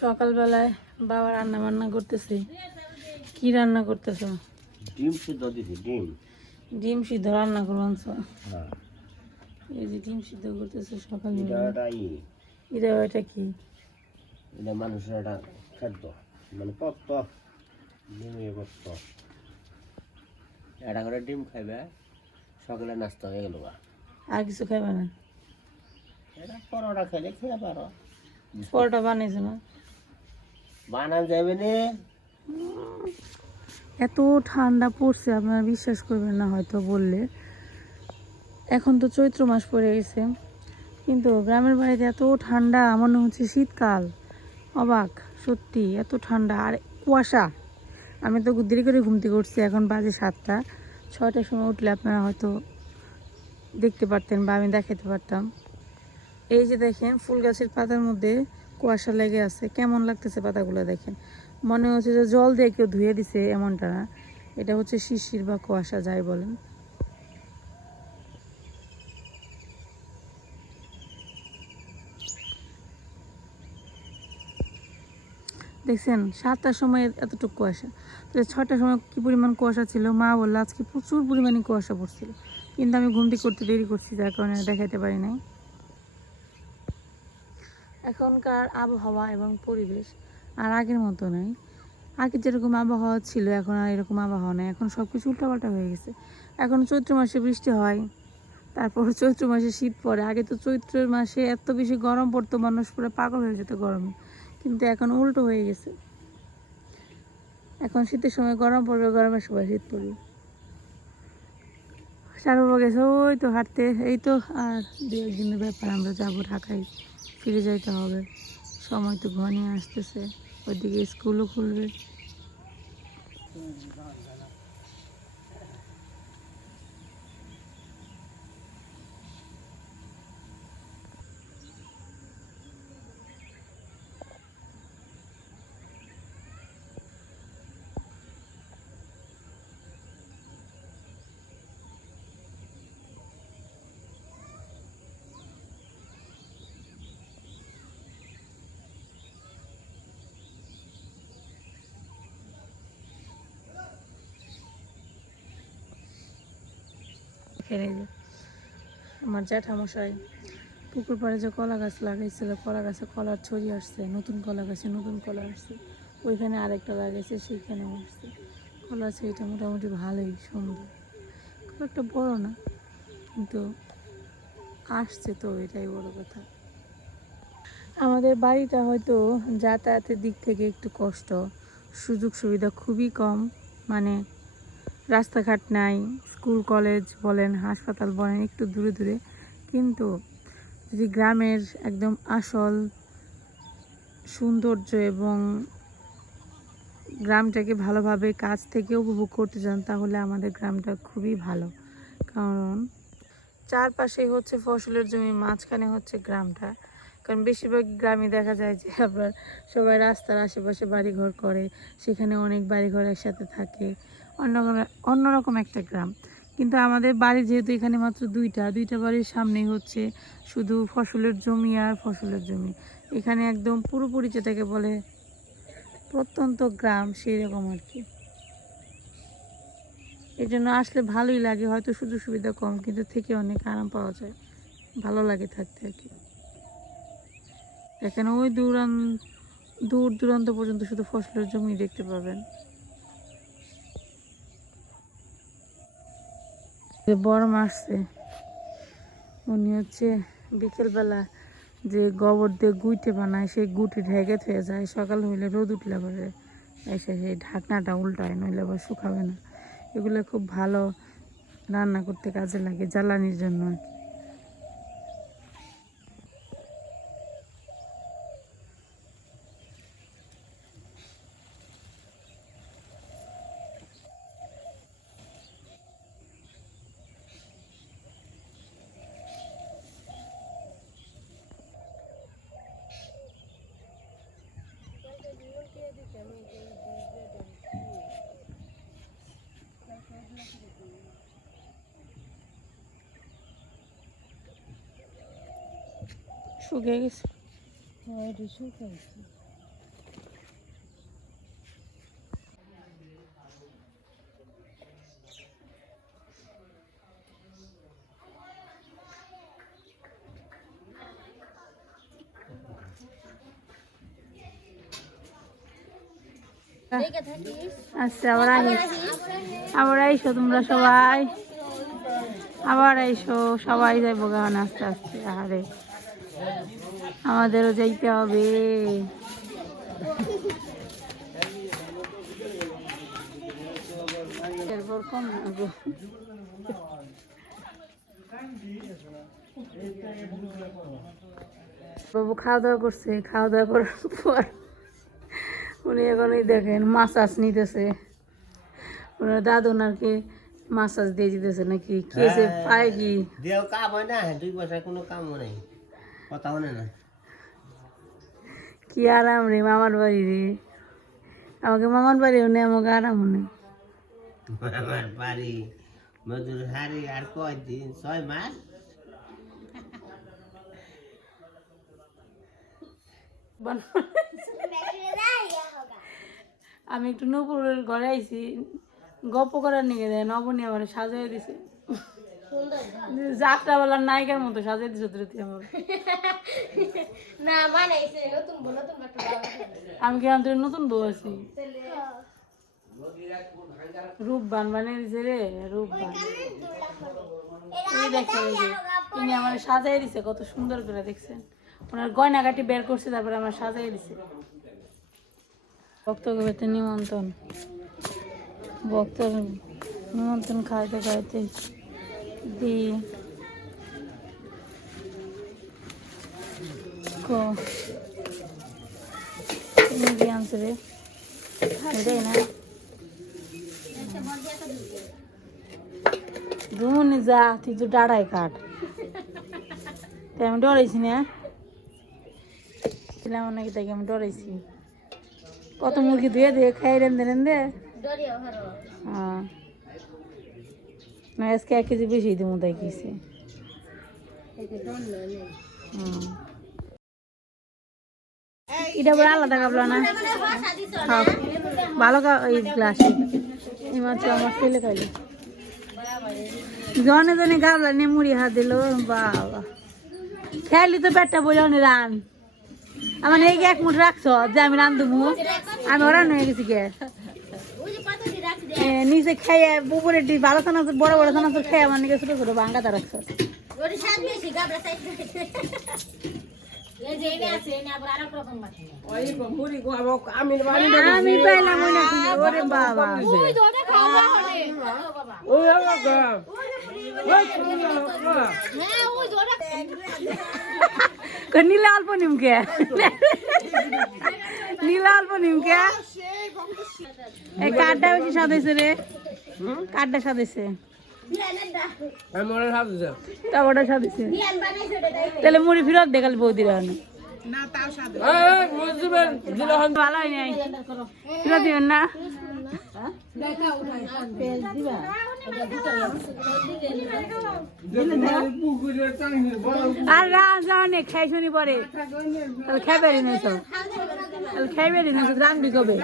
সকালবেলায় বাবা রান্না বান্না করতেছে। কি রান্না করতেছ? ডিম সিদ্ধ দিছি। ডিম সিদ্ধ রান্না করো আনছো? হ্যাঁ, এই যে ডিম সিদ্ধ করতেছে এটা সকালবেলা। এটা কি? এটা মানুষের একটা খাদ্য, মানে পত্ত, ডিমের পত্ত। এটা করে ডিম খাইবে, সকালে নাস্তা হয়ে গেল। আর কিছু খাইবে না? এটা পরোটা খেলে খেয়ে পারো। পরোটা বানিয়েছো না? বানান যাবে না। এত ঠান্ডা পড়ছে আপনারা বিশ্বাস করবেন না হয়তো বললে। এখন তো চৈত্র মাস পড়ে গেছে, কিন্তু গ্রামের বাড়িতে এত ঠান্ডা মনে হচ্ছে শীতকাল। অবাক, সত্যি এত ঠান্ডা আর কুয়াশা। আমি তো দেরি করে ঘুম থেকে উঠছি, এখন বাজে 7টা। 6টার সময় উঠলে আপনারা হয়তো দেখতে পারতেন বা আমি দেখাতে পারতাম। এই যে দেখেন ফুল গাছের পাতার মধ্যে কুয়াশা লেগে আছে, কেমন লাগতেছে পাতাগুলো দেখেন। মনে হচ্ছে যে জল দিয়ে কেউ ধুয়ে দিছে, এমনটা না। এটা হচ্ছে শিশির বা কুয়াশা যাই বলেন। দেখছেন 7টার সময় এতটুকু কুয়াশা, তো 6টার সময় কী পরিমাণ কুয়াশা ছিল। মা বললো আজকে প্রচুর পরিমাণে কুয়াশা পড়ছিল, কিন্তু আমি ঘুম থেকে করতে দেরি করছি, যার কারণে দেখাতে পারি নাই। এখনকার আবহাওয়া এবং পরিবেশ আর আগের মতো নয়। আগে যেরকম আবহাওয়া ছিল এখন আর এরকম আবহাওয়া নেই, এখন সব কিছু উল্টাপাল্টা হয়ে গেছে। এখন চৈত্র মাসে বৃষ্টি হয়, তারপর চৈত্র মাসে শীত পড়ে। আগে তো চৈত্র মাসে এত বেশি গরম পড়তো, মানুষ পুরো পাগল হয়ে যেত গরমে, কিন্তু এখন উল্টো হয়ে গেছে। এখন শীতের সময় গরম পড়বে, গরমের সময় শীত পড়বে। সারবা গেছে ওই তো হাঁটতে, এই তো আর 2-1 দিনের ব্যাপার আমরা যাবো ঢাকায়, ফিরে যাইতে হবে। সময় তো ঘনিয়ে আসতেছে, ওইদিকে স্কুলও খুলবে। আমার জ্যাঠামশাই পুকুর পাড়ে যে কলা গাছ লাগাইছিল, কলা গাছে কলার ছড়ি আসছে, নতুন কলা গাছে নতুন কলা আসছে। ওইখানে আরেকটা লাগাইছে, সেইখানেও আসছে। কলার ছড়িটা মোটামুটি ভালোই সুন্দর, খুব একটা বড় না, কিন্তু আসছে, তো এটাই বড় কথা। আমাদের বাড়িটা হয়তো যাতায়াতের দিক থেকে একটু কষ্ট, সুযোগ সুবিধা খুবই কম, মানে রাস্তাঘাট নাই, স্কুল কলেজ বলেন হাসপাতাল বলেন একটু দূরে দূরে। কিন্তু যদি গ্রামের একদম আসল সৌন্দর্য এবং গ্রামটাকে ভালোভাবে কাছ থেকে উপভোগ করতে চান, তাহলে আমাদের গ্রামটা খুবই ভালো। কারণ চারপাশে হচ্ছে ফসলের জমি, মাঝখানে হচ্ছে গ্রামটা। কারণ বেশিরভাগ গ্রামে দেখা যায় যে আপনার সবাই রাস্তার আশেপাশে বাড়িঘর করে, সেখানে অনেক বাড়িঘর একসাথে থাকে, অন্যরকম একটা গ্রাম। কিন্তু আমাদের বাড়ি যেহেতু এখানে মাত্র দুইটা বাড়ির সামনেই হচ্ছে শুধু ফসলের জমি আর ফসলের জমি। এখানে একদম পুরোপুরি যেটাকে বলে প্রত্যন্ত গ্রাম, সেই রকম আর কি। এই জন্য আসলে ভালোই লাগে, হয়তো সুযোগ সুবিধা কম, কিন্তু থেকে অনেক আরাম পাওয়া যায়, ভালো লাগে থাকতে আর কি। এখানে ওই দূর দূরান্ত পর্যন্ত শুধু ফসলের জমি দেখতে পাবেন। বড় মাসছে, উনি হচ্ছে বিকেলবেলা যে গোবর দিয়ে গুইটে বানায়, সেই গুটি ঢেকে থয়ে যায়, সকাল হইলে রোদ উঠলে পরে এসে সেই ঢাকনাটা উল্টায়, নইলে আবার শুকাবে না। এগুলো খুব ভালো রান্না করতে কাজে লাগে, জ্বালানির জন্য আর কি। শুকিয়ে গেছে। আচ্ছা আবার আইসো তোমরা সবাই, আবার আইসো সবাই যাইবো গান আস্তে আস্তে। আরে আমাদেরও যাইতে হবে। এরপর কম না গো। বাবু খাওয়া দাওয়া করছে, খাওয়া দাওয়া করার পর উনি এখনই দেখেন মাসাজ নিতেছে। ওনার দাদু ওনাকে মাসাজ দিয়ে দিতেছে নাকি কি পায় কি দেও কাম হয় না, 2 পয়সা কোনো কাম নাই, কথা হয় না। কি আরাম রে মামার বাড়ি রে, আমাকে মামার বাড়ি নেই, আমাকে আরাম নেই। আমার বাড়ি মজুর হারি আর কয়দিন, 6 মাস। আমি একটু নপুরের ঘরে আইছি গপ্প করার নিকে দেয়, নবনী আমার সাজাই দিছে যাত্রাবেলার নায়িকার মতো সাজাই দিছে তুই আমার। আমি কি আমি নতুন বউ আছি, রূপবান বানিয়ে দিছে রে, রূপবান। দেখেন তিনি আমার সাজাই দিছে কত সুন্দর করে, দেখছেন ওনার গয়নাগাটি বের করছে, তারপরে আমার সাজাই দিছে। ভক্তকে নিমন্ত্রণ, ভক্তর নিমন্ত্রণ খাইতে খাইতে দিই আনছে রে এটাই না ধুমনি যা, তুই তো ডাড়াই কাট। আমি ডরাইছি না ছিলাম নাকি, তাকে আমি ডরাইছি। কত মুরগি ধুয়ে ধুয়ে খাই রেন্দে রেন্দে। হ্যাঁ না আজকে 1 কেজি বেশি দিব তাই কিছে। এটা বড় আলাদা কাপড় না, হ্যাঁ ভালো এই গ্লাসে এই মাছ আমার ছেলে খাইলে জনে জনে গাবলা নিয়ে মুড়ি হাত দিল। বাবা খেয়ালি তো পেটটা বলে অনেক রান, আমার এই এক মুঠ রাখছো যে আমি রান দেবো, আমি ওরান হয়ে গেছি গে নিচে খেয়ে উপরে ভালো চানাচুর বড় বড় চানাচুর খেয়ে আমার নিকে ছোট ছোট ভাঙ্গাটা রাখছো। আমি পাইলাম ওরে বাবা নীলা অল্প নিমকে, নীলা অল্প নিমকে। এই কাঠটা বেশি সাজাইছে রে, কাঠটা সাজাইছে, টাকাটা সাজাইছে। তাহলে মুড়ি ফিরত দেখাল বৌদির ভালো হয় নাই, ফিরত দিবেন না। আর রাজা খাই শুনি পরে খাইবে খাইবে রান্ধবি কবে?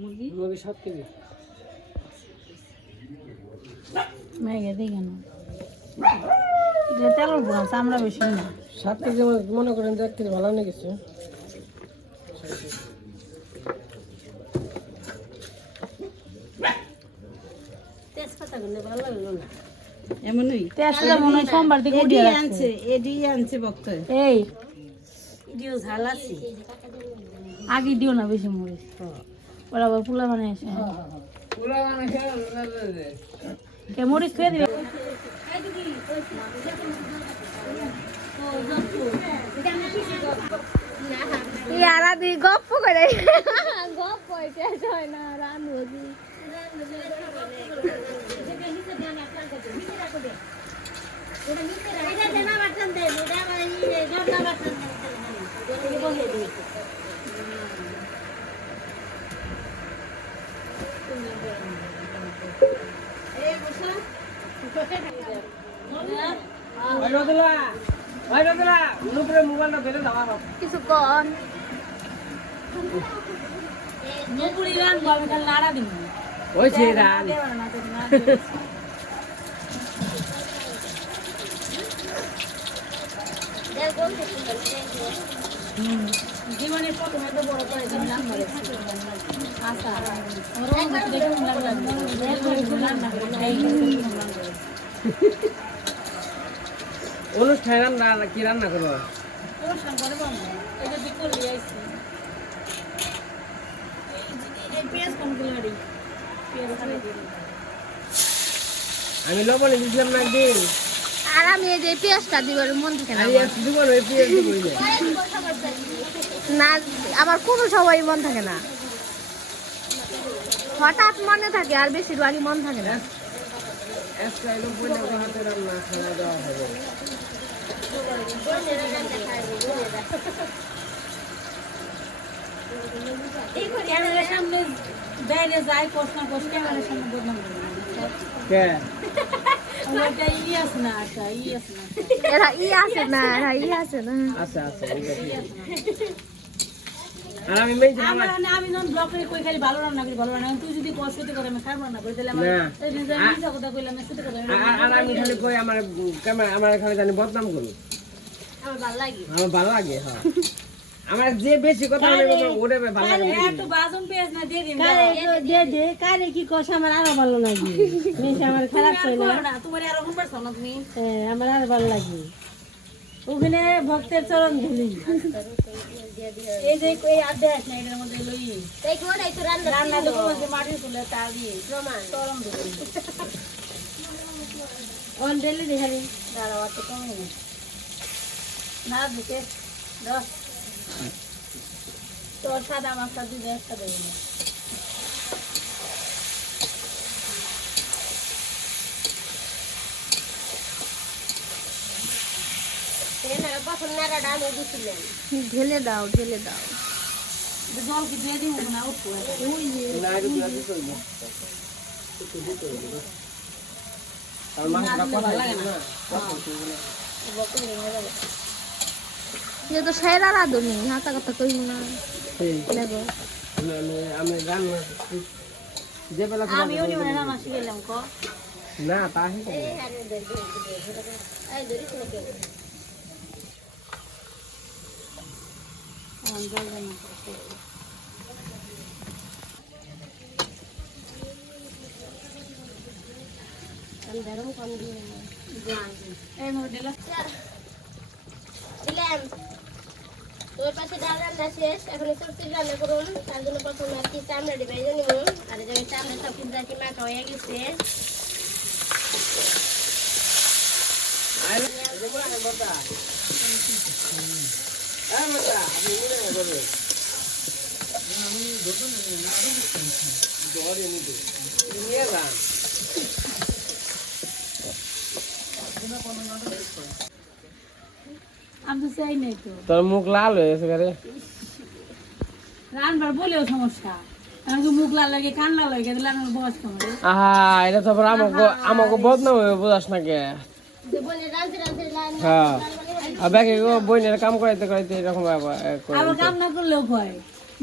মুরগি 7 কেজি মেঘে দিই কেন তেলের পোড়া চামড়া বেশি না। 7 কেজি মনে করেন 1 কেজি ভালো না কিছু। তেজপাতা গুলো ভালো লাগলো না এমনই, তেজপাতা মনে হয় সোমবার দিকে উঠিয়ে আনছে, এডি আনছে ভক্ত। এই ইডিও ঝাল আছে, আগে দিও না বেশি মরিচ, ওরা আবার পোলা বানায় আসে, পোলা বানায় কে মরিচ খেয়ে দিবে। ইয়ারা দি গপ্প করে গপ্প এটা হয় না রান্না কিছু কর নপুরি রান লাড়া দিন ওই যে রান জীবনে প্রথমে তো বড় করে দিলাম আচ্ছা অনুষ্ঠান রান্না কি রান্না করবো অনুষ্ঠান করে বলবো এটা দিক করলে আইসি এই পেঁয়াজ কোন কিলো রে পেঁয়াজ খাবে আমি লবণে দিছিলাম না একদিন আর আমি এই যে পেঁয়াজটা দিবার মন থাকে না আমি একটু দিব না পেঁয়াজ দিব না আমার কোনো সময় মন থাকে না হঠাৎ মনে থাকে আর বেশিরভাগই মন থাকে না একটা এলো বলে হাতে রান্না খাওয়া দাওয়া হবে ক্যামেরার সামনে বাইরে যায় প্রশ্ন করছে ক্যামেরার সামনে বদনাম কে ওইটা ইলিয়াস না আচ্ছা ইলিয়াস না এরা আছে না আচ্ছা আচ্ছা ঠিক আছে আর আমি মেয়ে আমার আমি যখন ব্লগ করে কই খালি ভালো রান্না করি ভালো রান্না তুই যদি কষ্ট করে আমি খারাপ রান্না করি তাহলে আমার না। এই যে মিছা কথা কইলাম আমি সত্যি কথা আর আমি খালি কই আমার ক্যামেরা আমার খালি জানি বদনাম করি আমার ভালো লাগে আমার ভালো লাগে হ্যাঁ আমার যে বেশি কথা বলে ওরে ভালো লাগে একটু বাজন পেঁয়াজ না দিয়ে দিন দে কারে কি কষ আমার আরো ভালো লাগে মিশে আমার খারাপ কই না তোমার আর রকম পারছো না তুমি আমার আরো ভালো লাগে ওখানে ভক্তের চরণ ধুলি এই যে এই আড্ডা আছে না এর মধ্যে লই তাই কোন এই তো রান্না রান্না তো মধ্যে মাটির ফুলে তা দিয়ে প্রমাণ তরম দিই অন ডেলি দেখালি দাঁড়াও আর তো কমে না দিতে দশ তোর সাদা মাছটা দিতে একটা দেবে না ঢেলে দাও জল কি দিয়ে দিব না উঠবো না এটা দিয়া দিতে হইব আর মাংসটা কথা লাগে না ये तो शेरा ला दो नहीं हाथा कथा कोई ना देखो আমি রান্না যে বেলা আমি ওনি মানে রান্না শিখাইলাম ক না তা হে এই মডেল দিলাম তোর পাশে ডাল রান্না শেষ এখন সবজি রান্না করুন তার জন্য প্রথমে আর কি চামড়া ডিবাই নিব আর যে চামড়া সব কিন্তু আর কি মাখা হয়ে গেছে আমি তো চাই নাই তো তোর মুখ লাল হয়ে গেছে রে রানবার বলেও সমস্যা আমি তো মুখ লাল লাগে কান লাল লাগে দিলে আমার বয়স কম রে আহা এটা তো আবার আমাকে বদনাম হয়ে বোঝাস না কে যে বলে রাঁধতে রাঁধতে হ্যাঁ আর বাকি বইনের কাম করাইতে করাইতে এরকম ব্যাপার আবার কাম না করলেও ভয়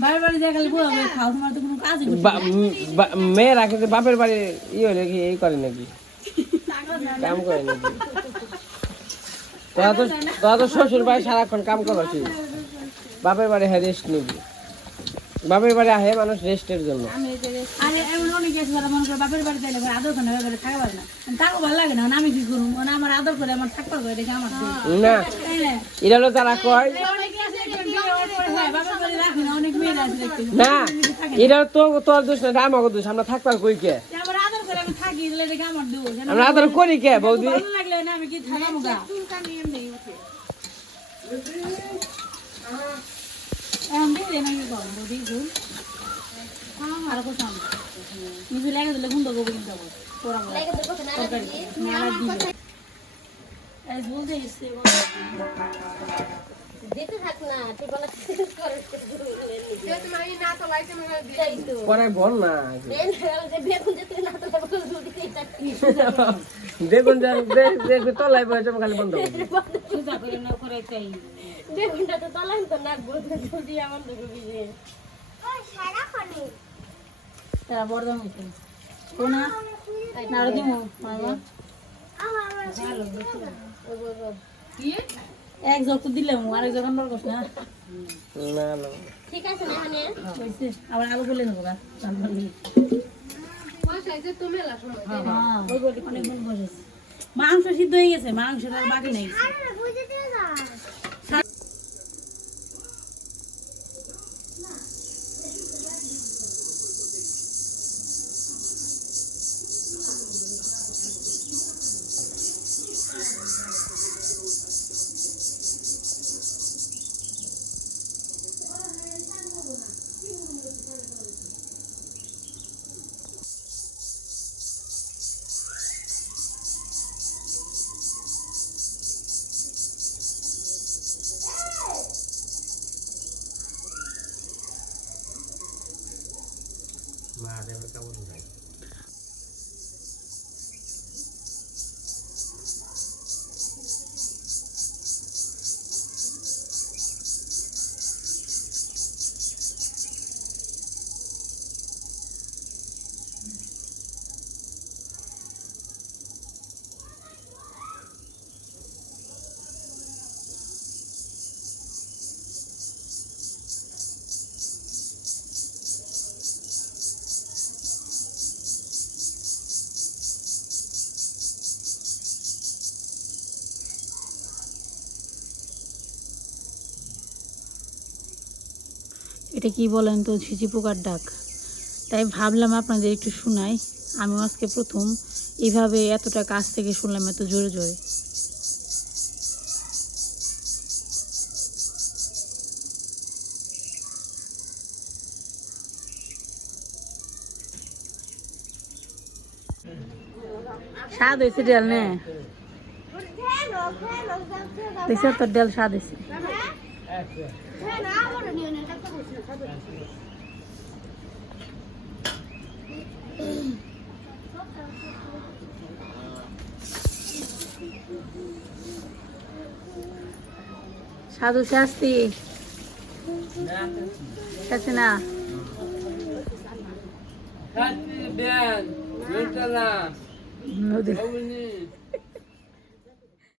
বাড়ি বাড়ি যা খালি বউ হবে খাও তোমার তো কোনো কাজই করতে মেয়েরা কিন্তু বাপের বাড়ি ই হলে কি এই করে নাকি কাম করে নাকি তোরা তো শ্বশুর বাড়ি সারাক্ষণ কাম করছিস বাপের বাড়ি হ্যাঁ রেস্ট নিবি বাপের বাড়ি আহে মানুষ রেস্টের জন্য আরে এমন অনেক আছে যারা মনে করে বাপের বাড়ি যাইলে আদর করে বাপের থাকা পারে না তাকে ভালো লাগে না আমি কি করুম মানে আমার আদর করে আমার থাকবার করে দেখে আমার না এটা হলো তারা কয় বাপের বাড়ি রাখি না অনেক মেয়েরা আছে দেখতে না এটা তো তোর দোষ না এটা আমাকে দোষ আমরা থাকবার কই কে আমার আদর করে আমি থাকি দিলে দেখে আমার দোষ আমরা আদর করি কে বৌদি ভালো লাগলে না আমি কি থাকাম গা এখন দেখলে না কি করবো বৌদি ভুল আর কোথাও নিজে লেগে দিলে গুন্দ গোবর কিন্তু তোরা বলতে এসছে দেখতে থাক না ঠিক বলা পরে বল না বেগুন যেতে না তো দেখুন দেখুন তলায় বসে খালি বন্ধ সুজা করে না করে চাই বেগুনটা তো তলায় তো নাকবো জলদি আমার দুটো বিজে তারা বর্ধমান হইতে কোনা নাড়া দিমু মামা এক যত দিলাম আরেক যখন বল কস না না না ঠিক আছে না হানে হইছে আবার আলু বলে নেবো গা তারপরে হ্যাঁ ওই বলি অনেকক্ষণ বসেছে মাংস সিদ্ধ হয়ে গেছে মাংসটা আর বাকি নাই মা দেবে কেমন যায় এটা কি বলেন তো ঝিঝি পোকার ডাক তাই ভাবলাম আপনাদের একটু শোনাই আমি আজকে প্রথম এইভাবে এতটা কাছ থেকে শুনলাম এত জোরে জোরে স্বাদ হয়েছে ডাল নে দেখছি তোর ডাল স্বাদ হয়েছে সাধু শাস্তি আছে না কাটি বেন মেটালা নদী ওনি